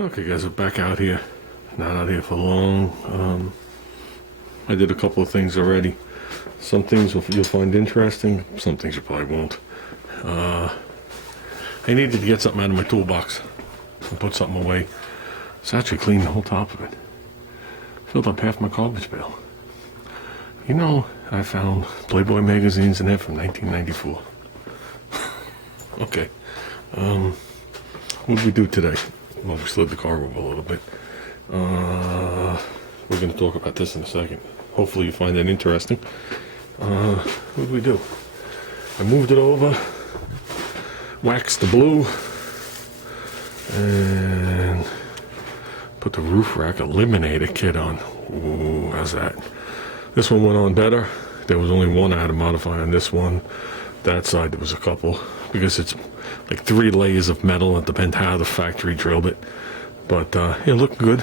Okay guys, we're back out here. Not out here for long. I did a couple of things already. Some things you'll find interesting, some things you probably won't. I needed to get something out of my toolbox and put something away. So I actually cleaned the whole top of it. Filled up half my garbage pail. You know, I found Playboy magazines in there from 1994. Okay. What did we do today? Well, we slid the car over a little bit. We're going to talk about this in a second. Hopefully you find that interesting. What did we do? I moved it over, waxed the blue, and put the roof rack eliminator kit on. Ooh, how's that? This one went on better. There was only one I had to modify on this one. That side there was a couple, because it's like 3 layers of metal. It depends how the factory drilled it. But yeah, looking good.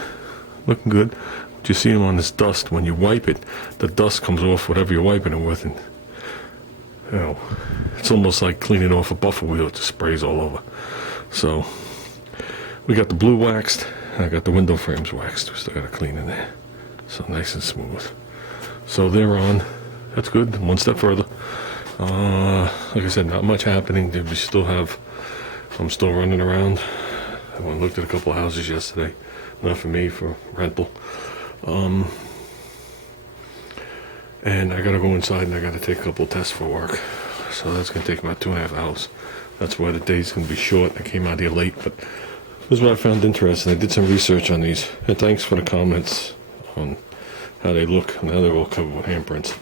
Looking good. But you see them on this dust. When you wipe it, the dust comes off whatever you're wiping it with. And, you know, it's almost like cleaning off a buffer wheel. It just sprays all over. So we got the blue waxed. I got the window frames waxed. We still got to clean in there. So nice and smooth. So they're on. That's good. One step further. Like I said, not much happening. We still have, I'm still running around. I went and looked at a couple of houses yesterday. Not for me, for rental. And I gotta go inside and I gotta take a couple of tests for work. So that's gonna take about 2.5 hours. That's why the day's gonna be short. I came out here late, but this is what I found interesting. I did some research on these. And thanks for the comments on how they look. Now they're all covered with handprints.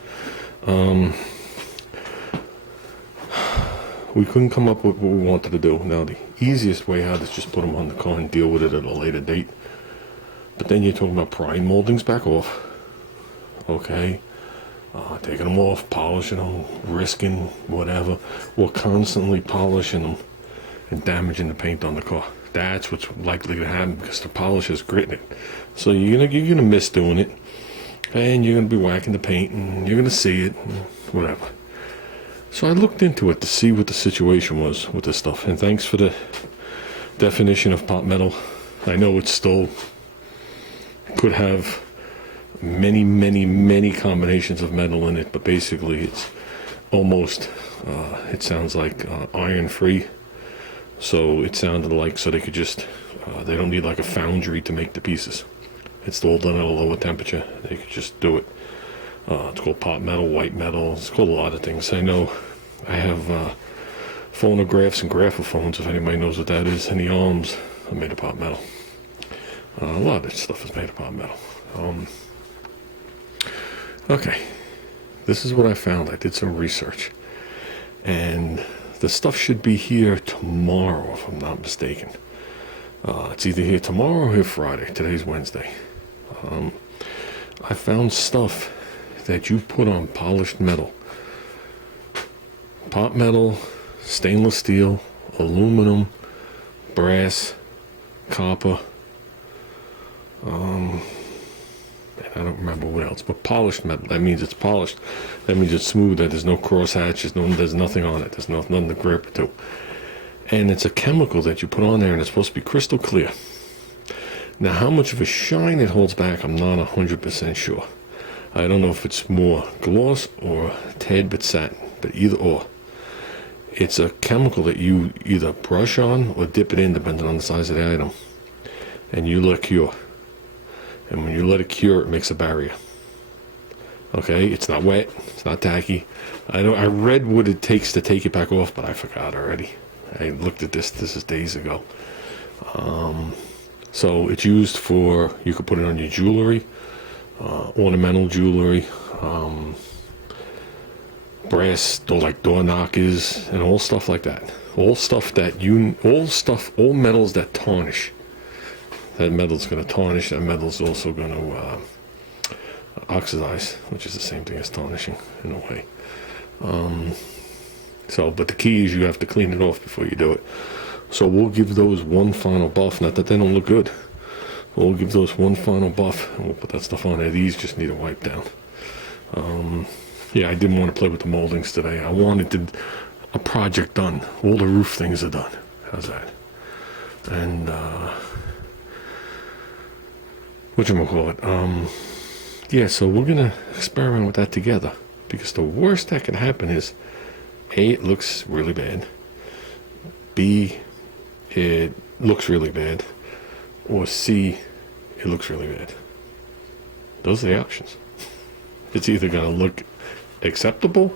We couldn't come up with what we wanted to do. Now, the easiest way out is just put them on the car and deal with it at a later date. But then you're talking about prying moldings back off. Okay. Taking them off, polishing them, risking whatever. We're constantly polishing them and damaging the paint on the car. That's what's likely to happen because the polish is gritting it. So you're gonna miss doing it. And you're gonna be whacking the paint and you're gonna see it and whatever. So I looked into it to see what the situation was with this stuff. And thanks for the definition of pot metal. I know it's still could have many combinations of metal in it, but basically it's almost, it sounds like iron free. So it sounded like, so they could just, they don't need like a foundry to make the pieces. It's all done at a lower temperature. They could just do it. It's called pot metal, white metal. It's called a lot of things. I know I have phonographs and graphophones, if anybody knows what that is, and the arms are made of pot metal. A lot of this stuff is made of pot metal. Okay, this is what I found. I did some research. And the stuff should be here tomorrow, if I'm not mistaken. It's either here tomorrow or here Friday. Today's Wednesday. I found stuff that you put on polished metal. Pot metal, stainless steel, aluminum, brass, copper, and I don't remember what else, but polished metal. That means it's polished. That means it's smooth, that there's no cross hatches, there's nothing on it. There's nothing to grip it to. And it's a chemical that you put on there and it's supposed to be crystal clear. Now, how much of a shine it holds back, I'm not 100% sure. I don't know if it's more gloss or a tad bit satin, but either or. It's a chemical that you either brush on or dip it in, depending on the size of the item. And you let it cure. And when you let it cure, it makes a barrier. Okay, it's not wet, it's not tacky. I read what it takes to take it back off, but I forgot already. I looked at this is days ago. So it's used for, you could put it on your jewelry, ornamental jewelry, brass, like door knockers, and all stuff like that. All metals that tarnish. That metal's going to tarnish. That metal's also going to oxidize, which is the same thing as tarnishing in a way. But the key is you have to clean it off before you do it. So we'll give those one final buff. Not that they don't look good. We'll give those one final buff, and we'll put that stuff on there. These just need a wipe down. Yeah, I didn't want to play with the moldings today. I wanted a project done. All the roof things are done. How's that? And whatchamacallit, yeah, so we're gonna experiment with that together, because the worst that can happen is A, it looks really bad, B, it looks really bad, or C, it looks really bad. Those are the options. It's either gonna look acceptable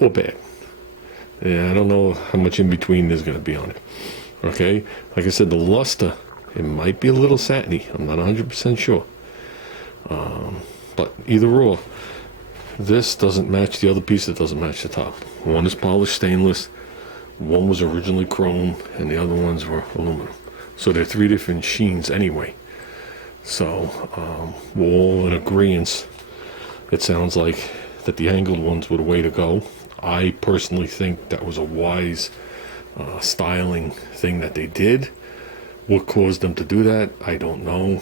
or bad. Yeah, I don't know how much in between there's gonna be on it. Okay, like I said, the luster, it might be a little satiny. I'm not 100% sure. But either or, this doesn't match the other piece that doesn't match the top. One is polished stainless, one was originally chrome, and the other ones were aluminum. So they're three different sheens anyway. So we're all in agreement. It sounds like that the angled ones were the way to go. I personally think that was a wise styling thing that they did. What caused them to do that, I don't know.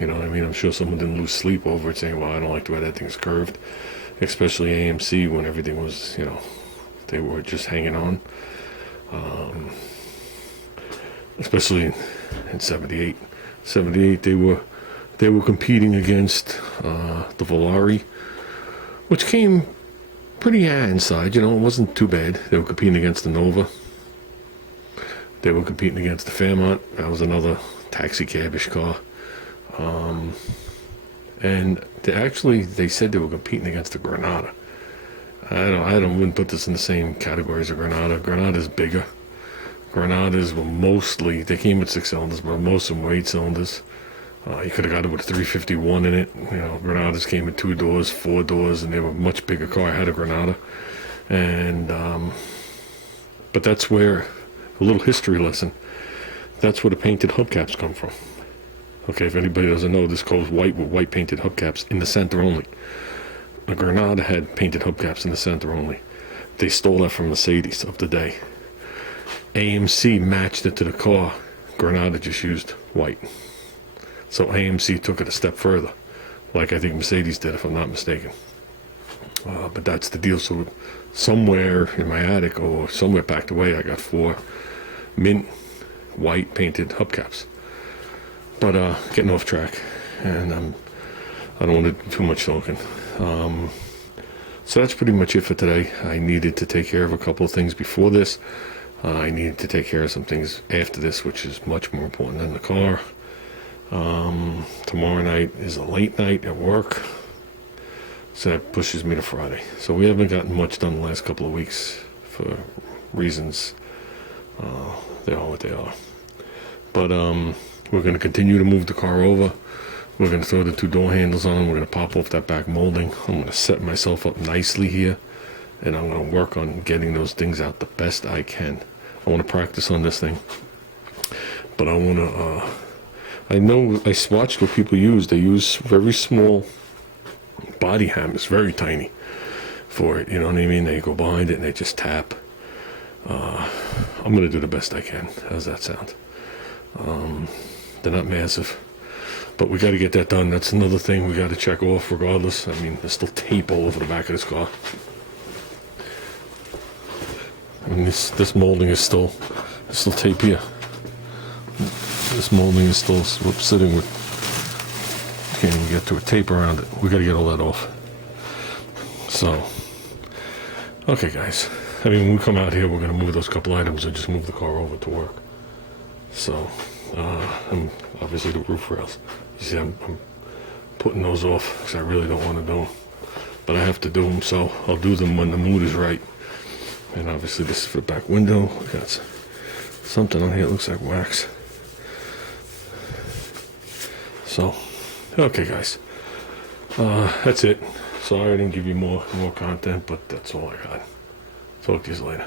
You know what I mean? I'm sure someone didn't lose sleep over it, saying, well, I don't like the way that thing's curved. Especially AMC, when everything was, you know, they were just hanging on. Especially in 78. 78, they were competing against the Volare, which came pretty inside, you know, it wasn't too bad. They were competing against the Nova. They were competing against the Fairmont. That was another taxi cabish car. And they said they were competing against the Granada. Wouldn't put this in the same category as a Granada. Granada's bigger. Granadas were mostly, they came with 6 cylinders, but most of them were 8 cylinders. You could have got it with a 351 in it. You know, Granadas came with 2 doors, 4 doors, and they were a much bigger car. I had a Granada. And, but that's where, a little history lesson, that's where the painted hubcaps come from. Okay, if anybody doesn't know, this car's white with white painted hubcaps in the center only. The Granada had painted hubcaps in the center only. They stole that from Mercedes of the day. AMC matched it to the car. Granada just used white. So AMC took it a step further, like I think Mercedes did, if I'm not mistaken. But that's the deal. So somewhere in my attic or somewhere packed away, I got 4 mint white painted hubcaps. But getting off track, and I don't want to do too much talking. So that's pretty much it for today. I needed to take care of a couple of things before this. I needed to take care of some things after this, which is much more important than the car. Tomorrow night is a late night at work, so that pushes me to Friday. So we haven't gotten much done the last couple of weeks for reasons. They're all what they are. But we're going to continue to move the car over. We're going to throw the 2 door handles on. We're going to pop off that back molding. I'm going to set myself up nicely here, and I'm going to work on getting those things out the best I can. I want to practice on this thing, but I want to, I know I watched what people use. They use very small body hammers, very tiny for it. You know what I mean? They go behind it and they just tap. I'm going to do the best I can. How's that sound? They're not massive, but we got to get that done. That's another thing we got to check off regardless. I mean, there's still tape all over the back of this car. I mean, this molding is still, there's still tape here. This molding is still sitting with, can't even get to a tape around it. We got to get all that off. So, okay guys. I mean, when we come out here, we're going to move those couple items and just move the car over to work. So, I'm obviously the roof rails. You see, I'm putting those off because I really don't want to do them. But I have to do them, so I'll do them when the mood is right. And obviously this is for the back window. We got something on here that looks like wax. So, okay guys. That's it. Sorry I didn't give you more content, but that's all I got. Talk to you later.